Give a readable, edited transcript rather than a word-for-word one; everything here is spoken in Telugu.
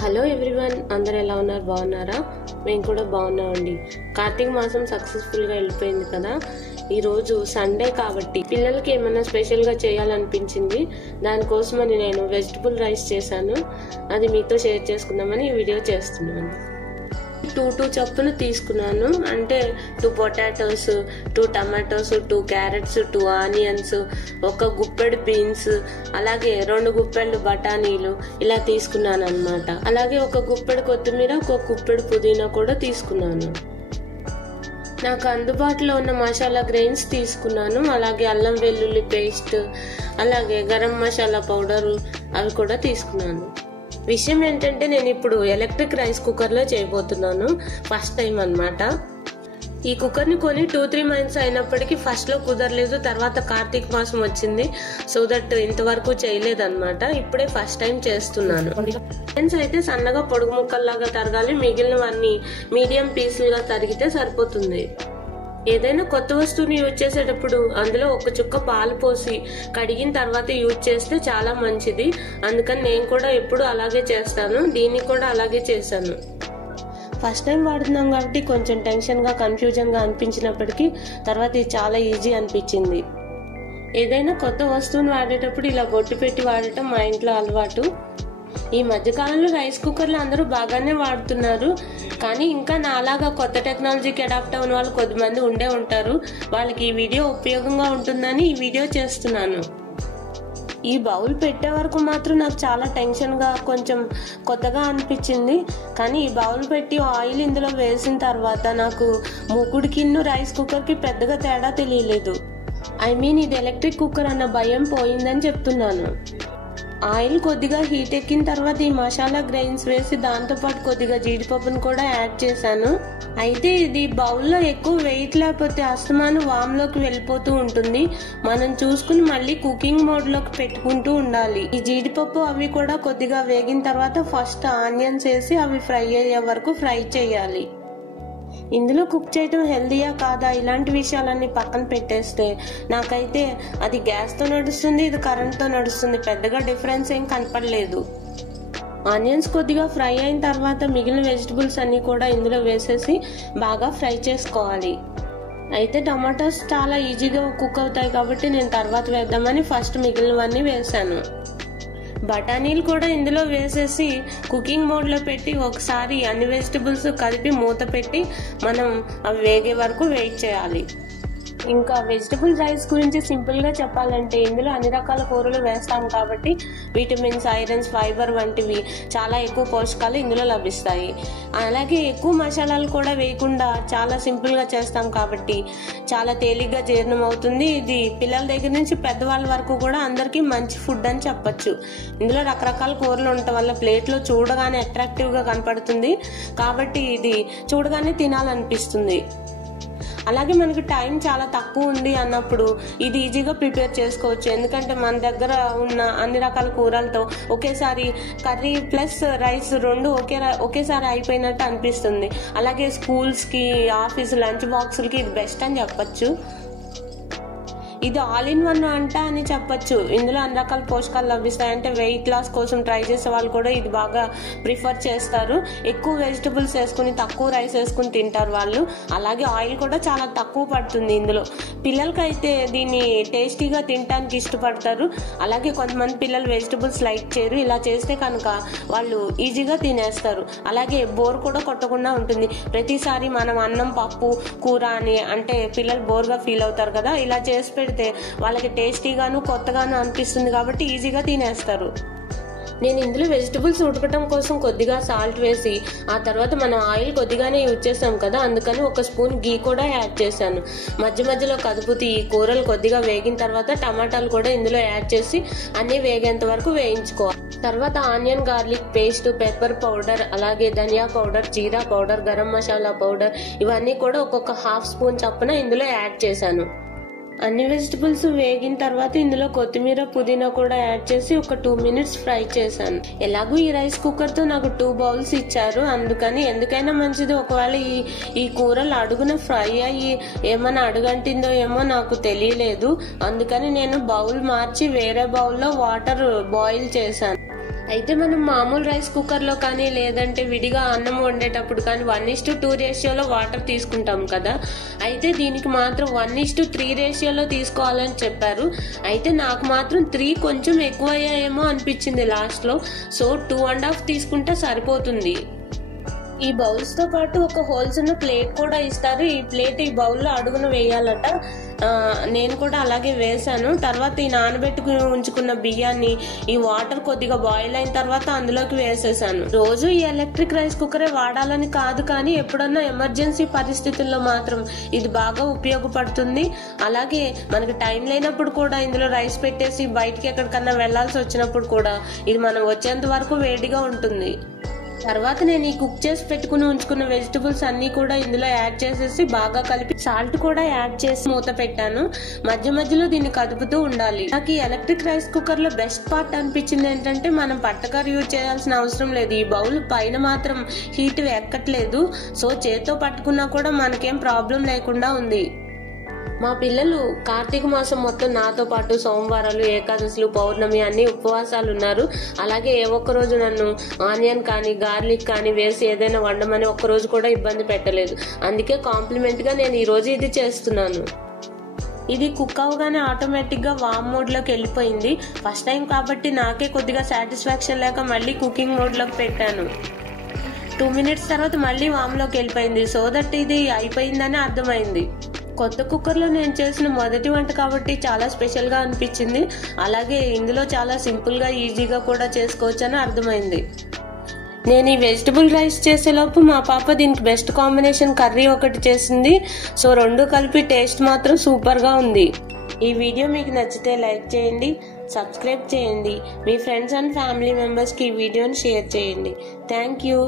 హలో ఎవ్రీవన్, అందరు ఎలా ఉన్నారు? బాగున్నారా? మేము కూడా బాగున్నామండి. కార్తీక మాసం సక్సెస్ఫుల్గా వెళ్ళిపోయింది కదా. ఈరోజు సండే కాబట్టి పిల్లలకి ఏమైనా స్పెషల్గా చేయాలనిపించింది. దానికోసమని నేను వెజిటబుల్ రైస్ చేశాను. అది మీతో షేర్ చేసుకుందామని ఈ వీడియో చేస్తున్నాను. 2 చొప్పున తీసుకున్నాను. అంటే 2 పొటాటోస్, 2 టమాటోస్, 2 క్యారెట్స్, 2 ఆనియన్స్, 1 గుప్పెడు బీన్స్, అలాగే 2 గుప్పెళ్ళు బఠానీలు ఇలా తీసుకున్నాను అన్నమాట. అలాగే 1 గుప్పెడు కొత్తిమీర, 1 గుప్పెడు పుదీనా కూడా తీసుకున్నాను. నాకు అందుబాటులో ఉన్న మసాలా గ్రెయిన్స్ తీసుకున్నాను. అలాగే అల్లం వెల్లుల్లి పేస్ట్, అలాగే గరం మసాలా పౌడరు అవి కూడా తీసుకున్నాను. విషయం ఏంటంటే నేను ఇప్పుడు ఎలక్ట్రిక్ రైస్ కుక్కర్లో చేయబోతున్నాను. ఫస్ట్ టైం అన్నమాట. ఈ కుక్కర్ని కొని 2-3 మంత్స్ అయినప్పటికీ ఫస్ట్లో కుదరలేదు. తర్వాత కార్తీక మాసం వచ్చింది. సో దట్ ఇంతవరకు చేయలేదన్నమాట. ఇప్పుడే ఫస్ట్ టైం చేస్తున్నాను. ఆనియన్స్ అయితే సన్నగా పొడుగు ముక్కల్లాగా తరగాలి. మిగిలినవన్నీ మీడియం పీసులుగా తరిగితే సరిపోతుంది. ఏదైనా కొత్త వస్తువుని యూజ్ చేసేటప్పుడు అందులో 1 చుక్క పాలు పోసి కడిగిన తర్వాత యూజ్ చేస్తే చాలా మంచిది. అందుకని నేను కూడా ఎప్పుడు అలాగే చేస్తాను. దీన్ని కూడా అలాగే చేశాను. ఫస్ట్ టైం వాడుతున్నాం కాబట్టి కొంచెం టెన్షన్గా కన్ఫ్యూజన్గా అనిపించినప్పటికీ తర్వాత ఇది చాలా ఈజీ అనిపించింది. ఏదైనా కొత్త వస్తువుని వాడేటప్పుడు ఇలా బొట్టు పెట్టి వాడటం మా ఇంట్లో అలవాటు. ఈ మధ్యకాలంలో రైస్ కుక్కర్లు అందరూ బాగానే వాడుతున్నారు. కానీ ఇంకా నాలాగా కొత్త టెక్నాలజీకి అడాప్ట్ అయిన వాళ్ళు కొద్దిమంది ఉండే ఉంటారు. వాళ్ళకి ఈ వీడియో ఉపయోగంగా ఉంటుందని ఈ వీడియో చేస్తున్నాను. ఈ బౌల్ పెట్టే వరకు మాత్రం నాకు చాలా టెన్షన్గా కొంచెం కొత్తగా అనిపించింది. కానీ ఈ బౌల్ పెట్టి ఆయిల్ ఇందులో వేసిన తర్వాత నాకు మూకుడికిన్ను రైస్ కుక్కర్కి పెద్దగా తేడా తెలియలేదు. ఇది ఎలక్ట్రిక్ కుక్కర్ అన్న భయం పోయిందని చెప్తున్నాను. ఆయిల్ కొద్దిగా హీట్ ఎక్కిన తర్వాత ఈ మసాలా గ్రెయిన్స్ వేసి దాంతోపాటు కొద్దిగా జీడిపప్పును కూడా యాడ్ చేశాను. అయితే ఇది బౌల్లో ఎక్కువ వెయిట్ లేకపోతే అస్తమాను వామ్లోకి వెళ్ళిపోతూ ఉంటుంది. మనం చూసుకుని మళ్ళీ కుకింగ్ మోడ్లోకి పెట్టుకుంటూ ఉండాలి. ఈ జీడిపప్పు అవి కూడా కొద్దిగా వేగిన తర్వాత ఫస్ట్ ఆనియన్స్ వేసి అవి ఫ్రై అయ్యే వరకు ఫ్రై చేయాలి. ఇందులో కుక్ చేయటం హెల్దీయా కాదా ఇలాంటి విషయాలన్నీ పక్కన పెట్టేస్తే నాకైతే అది గ్యాస్తో నడుస్తుంది, ఇది కరెంట్తో నడుస్తుంది. పెద్దగా డిఫరెన్స్ ఏం కనపడలేదు. ఆనియన్స్ కొద్దిగా ఫ్రై అయిన తర్వాత మిగిలిన వెజిటబుల్స్ అన్ని కూడా ఇందులో వేసేసి బాగా ఫ్రై చేసుకోవాలి. అయితే టమాటోస్ చాలా ఈజీగా కుక్ అవుతాయి కాబట్టి నేను తర్వాత వేద్దామని ఫస్ట్ మిగిలినవన్నీ వేసాను. బఠానీలు కూడా ఇందులో వేసేసి కుకింగ్ మోడ్లో పెట్టి ఒకసారి అన్ని వెజిటబుల్స్ కలిపి మూత పెట్టి మనం అవి వేగే వరకు వెయిట్ చేయాలి. ఇంకా వెజిటబుల్ రైస్ గురించి సింపుల్గా చెప్పాలంటే ఇందులో అన్ని రకాల కూరలు వేస్తాం కాబట్టి విటమిన్స్, ఐరన్స్, ఫైబర్ వంటివి చాలా ఎక్కువ పోషకాలు ఇందులో లభిస్తాయి. అలాగే ఎక్కువ మసాలాలు కూడా వేయకుండా చాలా సింపుల్గా చేస్తాం కాబట్టి చాలా తేలిగ్గా జీర్ణం అవుతుంది. ఇది పిల్లల దగ్గర నుంచి పెద్దవాళ్ళ వరకు కూడా అందరికీ మంచి ఫుడ్ అని చెప్పచ్చు. ఇందులో రకరకాల కూరలు ఉండటం వల్ల ప్లేట్లో చూడగానే అట్రాక్టివ్గా కనపడుతుంది కాబట్టి ఇది చూడగానే తినాలనిపిస్తుంది. అలాగే మనకి టైం చాలా తక్కువ ఉంది అన్నప్పుడు ఇది ఈజీగా ప్రిపేర్ చేసుకోవచ్చు. ఎందుకంటే మన దగ్గర ఉన్న అన్ని రకాల కూరలతో ఒకేసారి కర్రీ ప్లస్ రైస్ 2 ఒకేసారి అయిపోయినట్టు అనిపిస్తుంది. అలాగే స్కూల్స్కి, ఆఫీస్ లంచ్ బాక్సులకి ఇది బెస్ట్ అని చెప్పచ్చు. ఇది ఆల్ ఇన్ వన్ అని చెప్పచ్చు. ఇందులో అన్ని రకాల పోషకాలు లభిస్తాయి. అంటే వెయిట్ లాస్ కోసం ట్రై చేసే వాళ్ళు కూడా ఇది బాగా ప్రిఫర్ చేస్తారు. ఎక్కువ వెజిటబుల్స్ వేసుకుని తక్కువ రైస్ వేసుకుని తింటారు వాళ్ళు. అలాగే ఆయిల్ కూడా చాలా తక్కువ పడుతుంది ఇందులో. పిల్లలకైతే దీన్ని టేస్టీగా తినడానికి ఇష్టపడతారు. అలాగే కొంతమంది పిల్లలు వెజిటబుల్స్ లైక్ చేయరు. ఇలా చేస్తే కనుక వాళ్ళు ఈజీగా తినేస్తారు. అలాగే బోర్ కూడా కొట్టకుండా ఉంటుంది. ప్రతిసారి మనం అన్నం, పప్పు, కూర అని అంటే పిల్లలు బోర్గా ఫీల్ అవుతారు కదా. ఇలా చేసి పెడితే వాళ్ళకి టేస్టీగాను కొత్తగాను అనిపిస్తుంది కాబట్టి ఈజీగా తినేస్తారు. నేను ఇందులో వెజిటబుల్స్ ఉడకటం కోసం కొద్దిగా సాల్ట్ వేసి ఆ తర్వాత మనం ఆయిల్ కొద్దిగానే యూజ్ చేసాం కదా, అందుకని 1 స్పూన్ గీ కూడా యాడ్ చేశాను. మధ్య మధ్యలో కదుపుతూ ఈ కూరలు కొద్దిగా వేగిన తర్వాత టమాటాలు కూడా ఇందులో యాడ్ చేసి అన్ని వేగేంత వరకు వేయించుకోవాలి. తర్వాత onion, garlic paste, pepper powder, అలాగే ధనియా పౌడర్, జీరా పౌడర్, గరం మసాలా పౌడర్ ఇవన్నీ కూడా ఒక్కొక్క 1/2 స్పూన్ చొప్పున ఇందులో యాడ్ చేశాను. అన్ని వెజిటబుల్స్ వేగిన తర్వాత ఇందులో కొత్తిమీర, పుదీనా కూడా యాడ్ చేసి ఒక 2 మినిట్స్ ఫ్రై చేశాను. ఎలాగూ ఈ రైస్ కుక్కర్తో నాకు 2 బౌల్స్ ఇచ్చారు. అందుకని ఎందుకైనా మంచిది ఒకవేళ ఈ కూరలు అడుగున ఫ్రై అయ్యి ఏమైనా అడుగంటిందో ఏమో నాకు తెలియలేదు. అందుకని నేను బౌల్ మార్చి వేరే బౌల్లో వాటర్ బాయిల్ చేశాను. అయితే మనం మామూలు రైస్ కుక్కర్లో కానీ లేదంటే విడిగా అన్నం వండేటప్పుడు కానీ 1:2 రేషియోలో వాటర్ తీసుకుంటాం కదా, అయితే దీనికి మాత్రం 1:3 రేషియోలో తీసుకోవాలని చెప్పారు. అయితే నాకు మాత్రం 3 కొంచెం ఎక్కువ అయ్యాయేమో అనిపించింది లాస్ట్లో. సో 2.5 తీసుకుంటే సరిపోతుంది. ఈ బౌల్స్ తో పాటు ఒక హోల్స్ ఉన్న ప్లేట్ కూడా ఇస్తారు. ఈ ప్లేట్ ఈ బౌల్లో అడుగున వేయాలట. నేను కూడా అలాగే వేసాను. తర్వాత ఈ నానబెట్టుకుని ఉంచుకున్న బియ్యాన్ని ఈ వాటర్ కొద్దిగా బాయిల్ అయిన తర్వాత అందులోకి వేసేసాను. రోజు ఈ ఎలక్ట్రిక్ రైస్ కుక్కరే వాడాలని కాదు, కానీ ఎప్పుడన్నా ఎమర్జెన్సీ పరిస్థితుల్లో మాత్రం ఇది బాగా ఉపయోగపడుతుంది. అలాగే మనకి టైం లేనప్పుడు కూడా ఇందులో రైస్ పెట్టేసి బయటికి ఎక్కడికన్నా వెళ్లాల్సి వచ్చినప్పుడు కూడా ఇది మనం వచ్చేంత వరకు వేడిగా ఉంటుంది. తర్వాత నేను ఈ కుక్ చేసి పెట్టుకుని ఉంచుకున్న వెజిటబుల్స్ అన్ని కూడా ఇందులో యాడ్ చేసేసి బాగా కలిపి సాల్ట్ కూడా యాడ్ చేసి మూత పెట్టాను. మధ్య మధ్యలో దీన్ని కదుపుతూ ఉండాలి. నాకు ఈ ఎలక్ట్రిక్ రైస్ కుక్కర్ లో బెస్ట్ పార్ట్ అనిపించింది ఏంటంటే మనం పట్టకర్ యూజ్ చేయాల్సిన అవసరం లేదు. ఈ బౌల్ పైన మాత్రం హీట్ ఎక్కట్లేదు. సో చేత్తో పట్టుకున్నా కూడా మనకేం ప్రాబ్లం లేకుండా ఉంది. మా పిల్లలు కార్తీక మాసం మొత్తం నాతో పాటు సోమవారాలు, ఏకాదశులు, పౌర్ణమి అన్ని ఉపవాసాలు ఉన్నారు. అలాగే ఏ ఒక్క రోజు నన్ను ఆనియన్ కానీ గార్లిక్ కానీ వేసి ఏదైనా వండమని ఒక్కరోజు కూడా ఇబ్బంది పెట్టలేదు. అందుకే కాంప్లిమెంట్ గా నేను ఈ రోజు ఇది చేస్తున్నాను. ఇది కుక్ అవగానే ఆటోమేటిక్ గా వామ్ మోడ్ లోకి వెళ్ళిపోయింది. ఫస్ట్ టైం కాబట్టి నాకే కొద్దిగా సాటిస్ఫాక్షన్ లేక మళ్ళీ కుకింగ్ మోడ్ లోకి పెట్టాను. 2 minutes తర్వాత మళ్ళీ వామ్ లోకి వెళ్ళిపోయింది. సో దట్ ఇది అయిపోయిందని అర్థమైంది. కొత్త కుక్కర్లో నేను చేసిన మొదటి వంట కాబట్టి చాలా స్పెషల్గా అనిపించింది. అలాగే ఇందులో చాలా సింపుల్గా ఈజీగా కూడా చేసుకోవచ్చని అర్థమైంది. నేను ఈ వెజిటబుల్ రైస్ చేసేలోపు మా పాప దీనికి బెస్ట్ కాంబినేషన్ కర్రీ ఒకటి చేసింది. సో 2 కలిపి టేస్ట్ మాత్రం సూపర్గా ఉంది. ఈ వీడియో మీకు నచ్చితే లైక్ చేయండి, సబ్స్క్రైబ్ చేయండి, మీ ఫ్రెండ్స్ అండ్ ఫ్యామిలీ మెంబర్స్కి ఈ వీడియోని షేర్ చేయండి. Thank you.